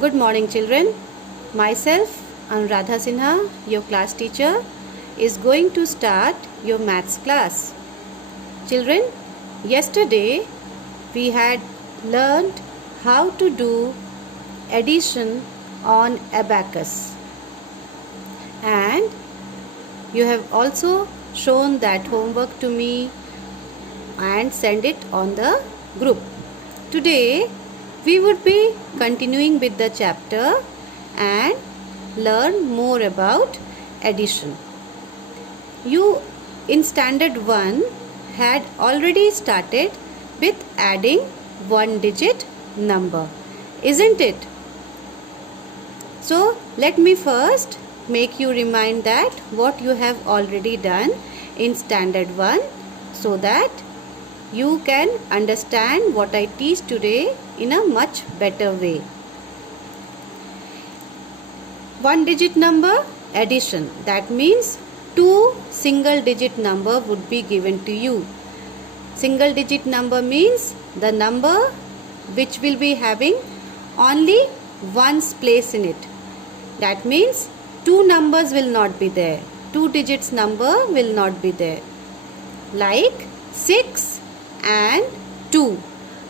Good morning, children. Myself, Anuradha Sinha, your class teacher, is going to start your maths class. Children, yesterday we had learned how to do addition on abacus, and you have also shown that homework to me and send it on the group. Today we would be continuing with the chapter and learn more about addition. You in standard 1 had already started with adding one digit number, isn't it? So let me first make you remind that what you have already done in standard 1 so that you can understand what I teach today in a much better way. One digit number addition, that means two single digit number would be given to you. Single digit number means the number which will be having only one's place in it. That means two numbers will not be there. Two digits number will not be there. Like 6 and 2,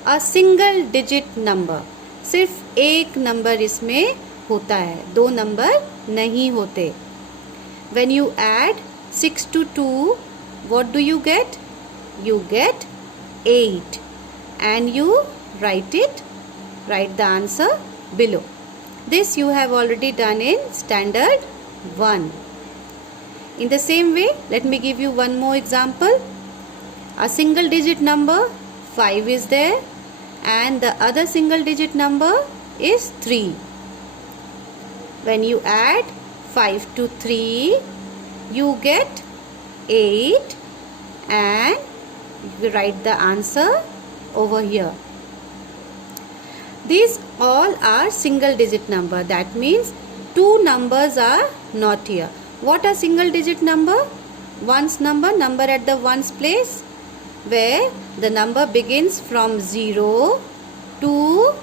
a single digit number. सिर्फ एक number इसमें होता है, दो number नहीं होते. When you add 6 to 2, what do you get? You get 8, and you write the answer below. This you have already done in standard 1. In the same way, let me give you one more example. A single digit number 5 is there and the other single digit number is 3. When you add 5 to 3, you get 8 and you write the answer over here. These all are single digit number. That means two numbers are not here. What are single digit number? Ones number at the ones place, where the number begins from 0 to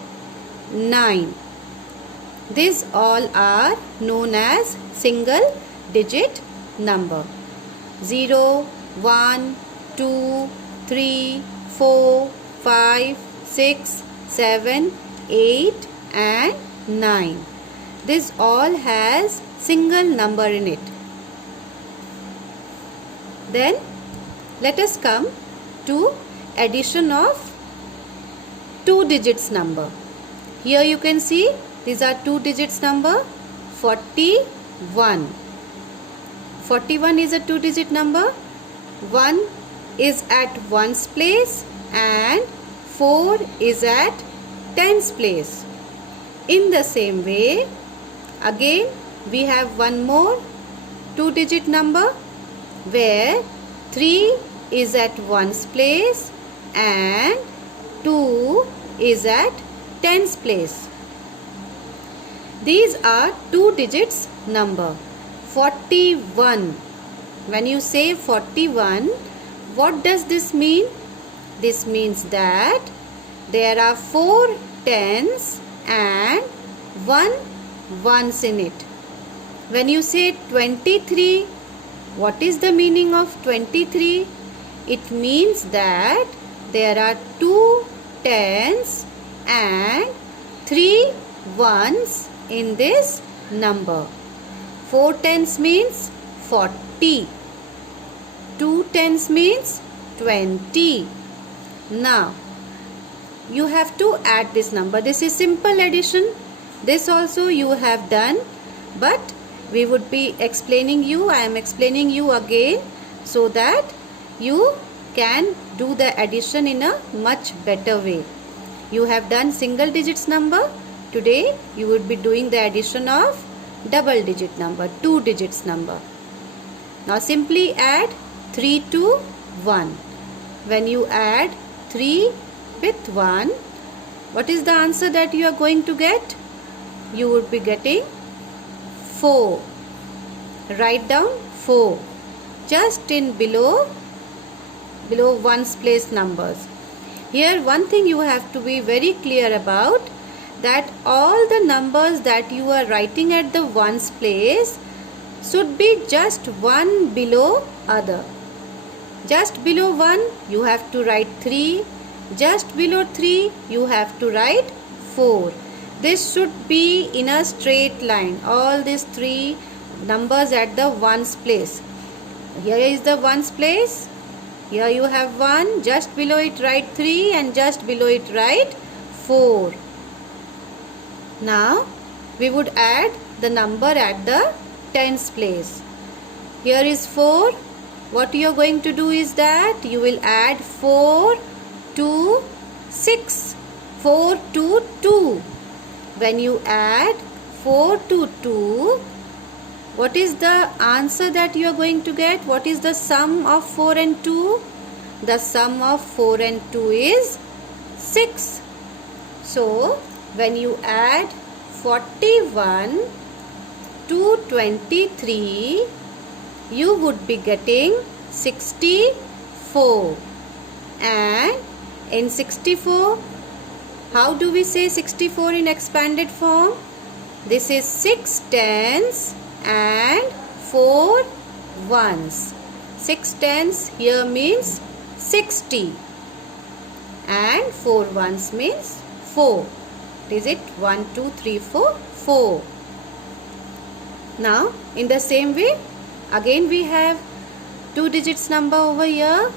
9. These all are known as single digit number. 0, 1, 2, 3, 4, 5, 6, 7, 8 and 9. This all has single number in it. Then let us come to addition of two digits number. Here you can see these are two digits number. 41. 41 is a two digit number. 1 is at ones place and 4 is at tens place. In the same way, again we have one more two digit number where 3 is at ones place and 2 is at tens place. These are two digits number. 41. When you say 41, what does this mean? This means that there are 4 tens and 1 ones in it. When you say 23, what is the meaning of 23? It means that there are 2 tens and 3 ones in this number. 4 tens means 40. 2 tens means 20. Now, you have to add this number. This is simple addition. This also you have done, but we would be explaining you. I am explaining you again so that you can do the addition in a much better way. You have done single digits number. Today you would be doing the addition of double digit number, two digits number. Now simply add 3 to 1. When you add 3 with 1, what is the answer that you are going to get? You would be getting 4. Write down 4 just in below ones place numbers. Here one thing you have to be very clear about, that all the numbers that you are writing at the ones place should be just one below other. Just below 1 you have to write 3. Just below 3 you have to write 4. This should be in a straight line. All these 3 numbers at the ones place. Here is the ones place. Here you have 1. Just below it write 3 and just below it write 4. Now we would add the number at the tens place. Here is 4. What you are going to do is that you will add 4 to 6. 4 to 2. When you add 4 to 2, what is the answer that you are going to get? What is the sum of 4 and 2? The sum of 4 and 2 is 6. So, when you add 41 to 23, you would be getting 64. And in 64, how do we say 64 in expanded form? This is 6 tens and 4 ones. 6 tens here means 60 and 4 ones means 4. Is it 1, 2, 3, 4? 4. Now in the same way, again we have 2 digits number over here.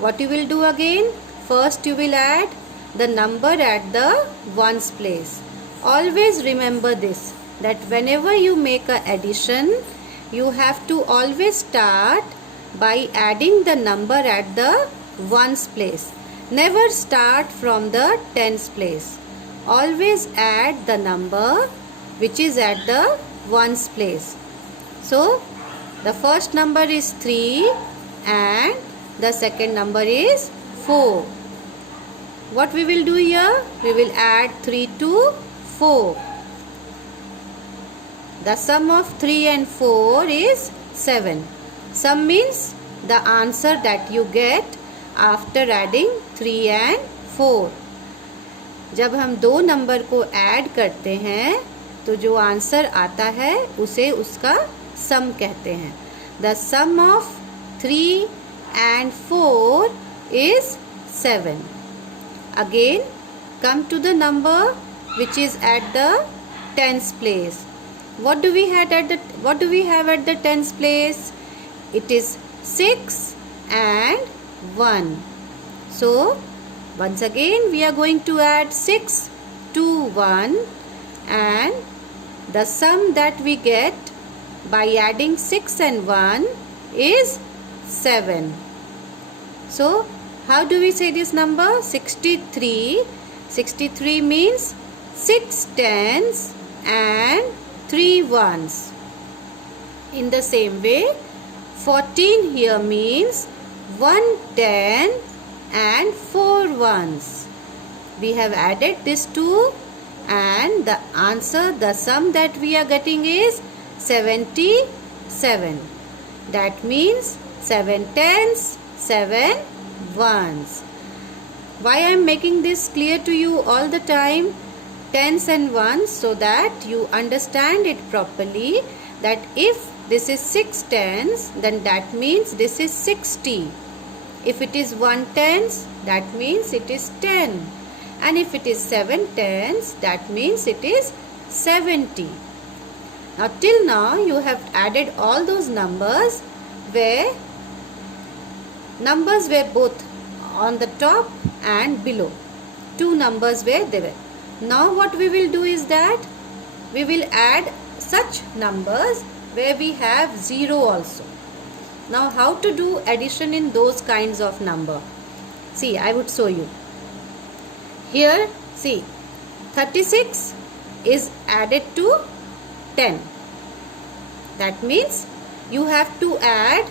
What you will do again? First you will add the number at the ones place. Always remember this, that whenever you make a addition, you have to always start by adding the number at the ones place. Never start from the tens place. Always add the number which is at the ones place. So the first number is 3 and the second number is 4. What we will do here? We will add 3 to 4. The sum of 3 and 4 is 7. Sum means the answer that you get after adding 3 and 4. जब हम दो number को add करते हैं तो जो answer आता है उसे उसका सम कहते हैं. The sum of 3 and 4 is 7. Again, come to the number which is at the tens place. What do we have at the tens place? It is 6 and 1. So once again we are going to add 6 to 1, and the sum that we get by adding 6 and 1 is 7. So how do we say this number? 63. 63 means 6 tens and 3 ones. In the same way, 14 here means 1 10 and 4 ones. We have added these two, and the answer, the sum that we are getting is 77. That means 7 tens, 7 ones. Why I am making this clear to you all the time, tens and ones, so that you understand it properly, that if this is 6 tens, then that means this is 60. If it is 1 tens, that means it is 10. And if it is 7 tens, that means it is 70. Now till now you have added all those numbers where numbers were both on the top and below. Two numbers were there. Now what we will do is that we will add such numbers where we have 0 also. Now how to do addition in those kinds of number? See, I would show you. Here, see, 36 is added to 10. That means you have to add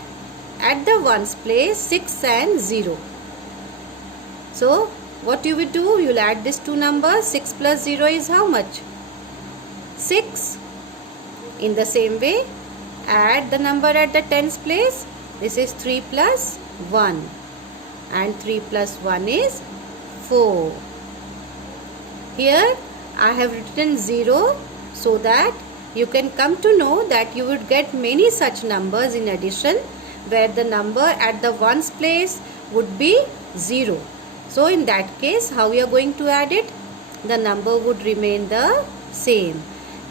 at the ones place 6 and 0. So what you will do? You will add these two numbers. 6 plus 0 is how much? 6. In the same way, add the number at the tens place. This is 3 plus 1, and 3 plus 1 is 4. Here I have written 0 so that you can come to know that you would get many such numbers in addition, where the number at the ones place would be 0. So in that case, how we are going to add it? The number would remain the same.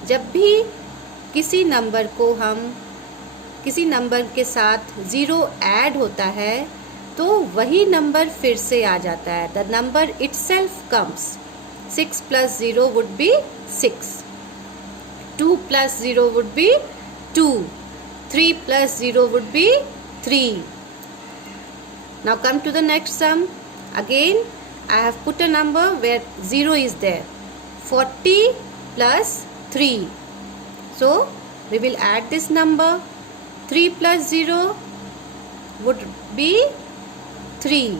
जब भी किसी number को हम किसी number के साथ 0 add होता है तो वही नंबर फिर से आ जाता है. The number itself comes. 6 plus 0 would be 6. 2 plus 0 would be 2. 3 plus 0 would be 3. Now come to the next sum. Again I have put a number where 0 is there. 40 plus 3. So we will add this number. 3 plus 0 would be 3.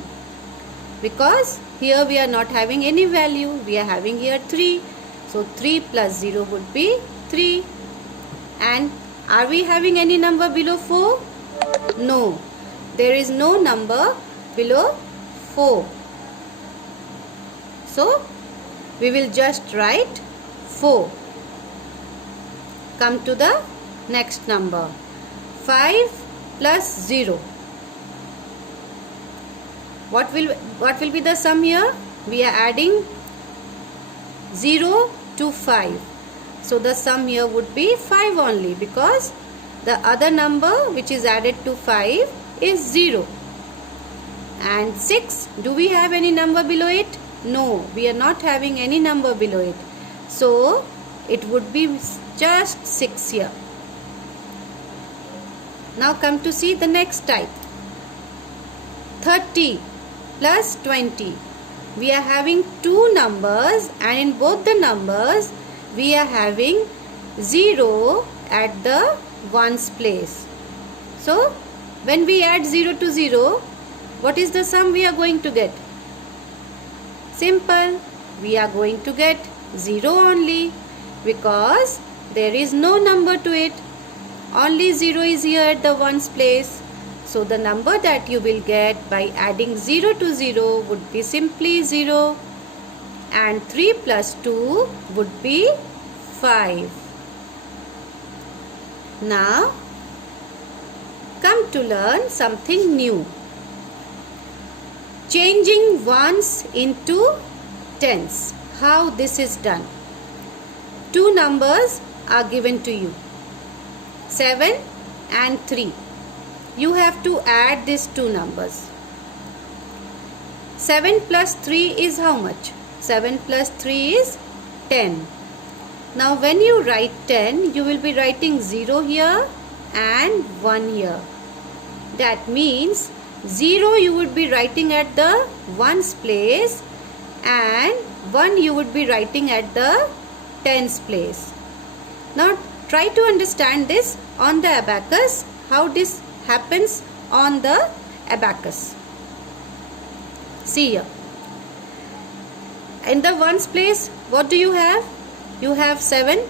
Because here we are not having any value. We are having here 3. So 3 plus 0 would be 3. And are we having any number below 4? No. There is no number below 4. So we will just write 4. Come to the next number. 5 plus 0. What will be the sum here? We are adding 0 to 5. So the sum here would be 5 only, because the other number which is added to 5 is 0. And 6, do we have any number below it? No, we are not having any number below it. So it would be just 6 here. Now come to see the next type. 30 plus 20. We are having two numbers, and in both the numbers we are having 0 at the ones place. So when we add 0 to 0, what is the sum we are going to get? Simple. We are going to get 0 only, because there is no number to it. Only 0 is here at the ones place. So the number that you will get by adding 0 to 0 would be simply 0. And 3 plus 2 would be 5. Now come to learn something new. Changing ones into tens. How this is done? Two numbers are given to you, 7 and 3. You have to add these two numbers. 7 plus 3 is how much? 7 plus 3 is 10. Now when you write 10, you will be writing 0 here and 1 here. That means 0 you would be writing at the ones place, and 1 you would be writing at the tens place. Now try to understand this on the abacus, how this happens on the abacus. See here. In the ones place, what do you have? You have 7.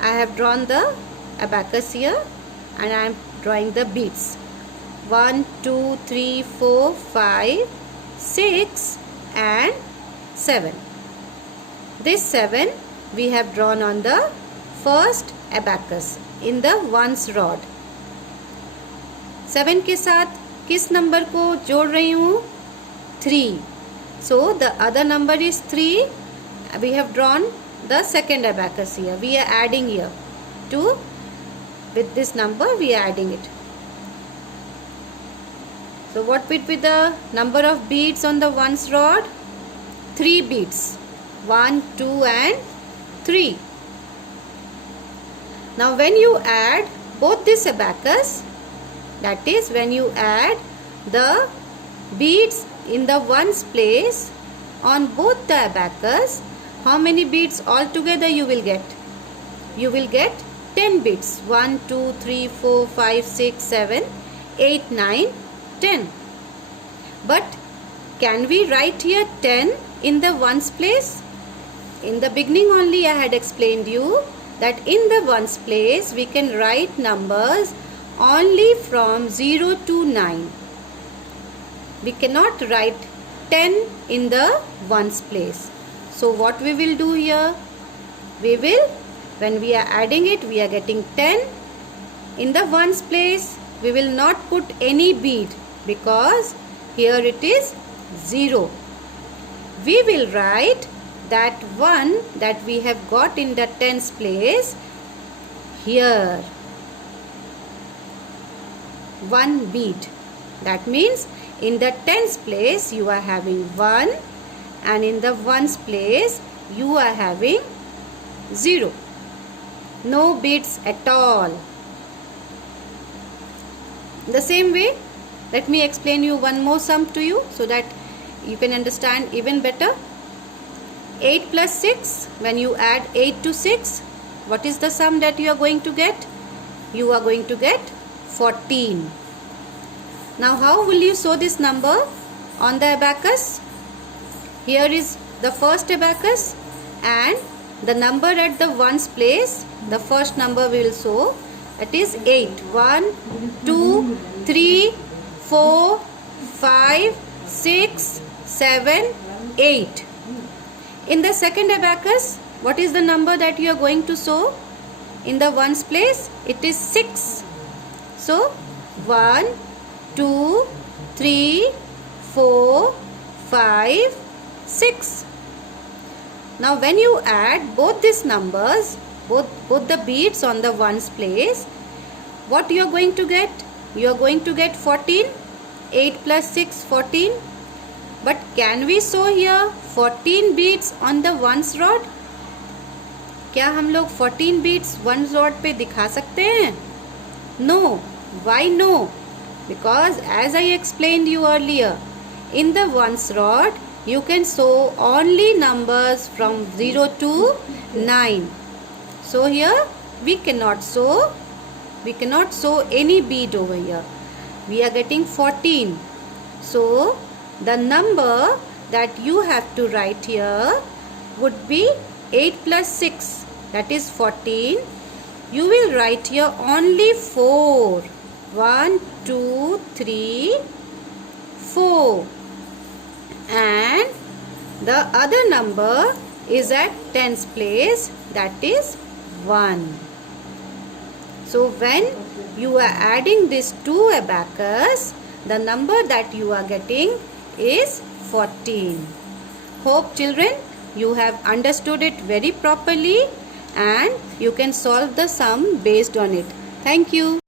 I have drawn the abacus here, and I am drawing the beads. 1, 2, 3, 4, 5, 6 and 7. This 7 we have drawn on the first abacus in the ones rod. 7 के साथ किस number को जोड़ रही हूँ? 3. So the other number is 3. We have drawn the second abacus here. We are adding here. 2. With this number we are adding it. So what would be the number of beads on the ones rod? 3 beads. 1, 2 and 3. Now when you add both this abacus, that is when you add the beads in the ones place on both the abacus, how many beads altogether you will get? You will get 10 beads. 1, 2, 3, 4, 5, 6, 7, 8, 9, 10. But can we write here 10 in the ones place? In the beginning only I had explained you that in the ones place we can write numbers only from 0 to 9. We cannot write 10 in the ones place. So what we will do here? We will, when we are adding it, we are getting 10. In the ones place, we will not put any bead because here it is 0. We will write that 1 that we have got in the tens place here. 1 bead. That means in the tens place you are having 1 and in the ones place you are having 0. No beads at all. The same way, let me explain you one more sum to you so that you can understand even better. 8 plus 6, when you add 8 to 6, what is the sum that you are going to get? You are going to get 14. Now how will you show this number on the abacus? Here is the first abacus and the number at the ones place, the first number we will show, that is 8. 1, 2, 3, 4, 5, 6, 7, 8. In the second abacus, what is the number that you are going to show? In the ones place, it is 6. So 1, 2, 3, 4, 5, 6. Now when you add both these numbers, both the beads on the ones place, what you are going to get? You are going to get 14. 8 plus 6, 14. But can we show here 14 beads on the ones rod? क्या हम लोग 14 beads ones rod पे दिखा सकते हैं? No. Why no? Because as I explained you earlier, in the ones rod you can show only numbers from 0 to 9. So here we cannot show any bead over here. We are getting 14. So the number that you have to write here would be 8 plus 6, that is 14. You will write here only 4. 1, 2, 3, 4. And the other number is at tens place, that is 1. So when you are adding these two abacus, the number that you are getting is 14. Hope children you have understood it very properly and you can solve the sum based on it. Thank you.